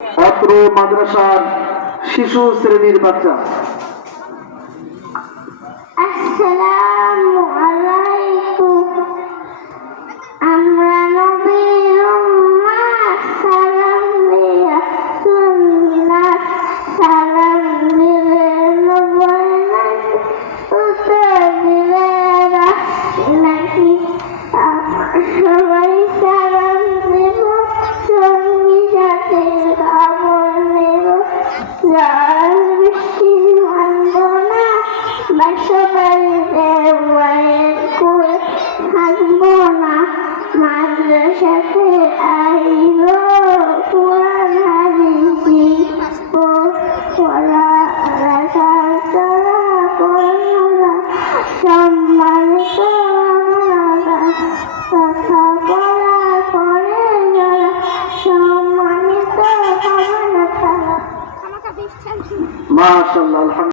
অত্র মাদ্রাসার শিশু শ্রেণীর বাচ্চা। আসসালামু আলাইকুম। আমরা নবীর উম্মাহ, সালাম দিয়া সুন্নাত, সালাম দিলে নবয়নাত, উত্তর দিলে নাকি। সবাই সালাম দেব, সঙ্গী সাথে খবর নেব। জল বৃষ্টি মানব না, বাসাবাড়িতে মায়ের কোলে থাকবো না। মাদ্রাসাতে আইব, কোরআন হাদিস পড়ালেখা করা করোনা। সম্মানিত আমরা কথা বলা করে যারা, সম্মানিত হবে না তারা। মাশাআল্লাহ।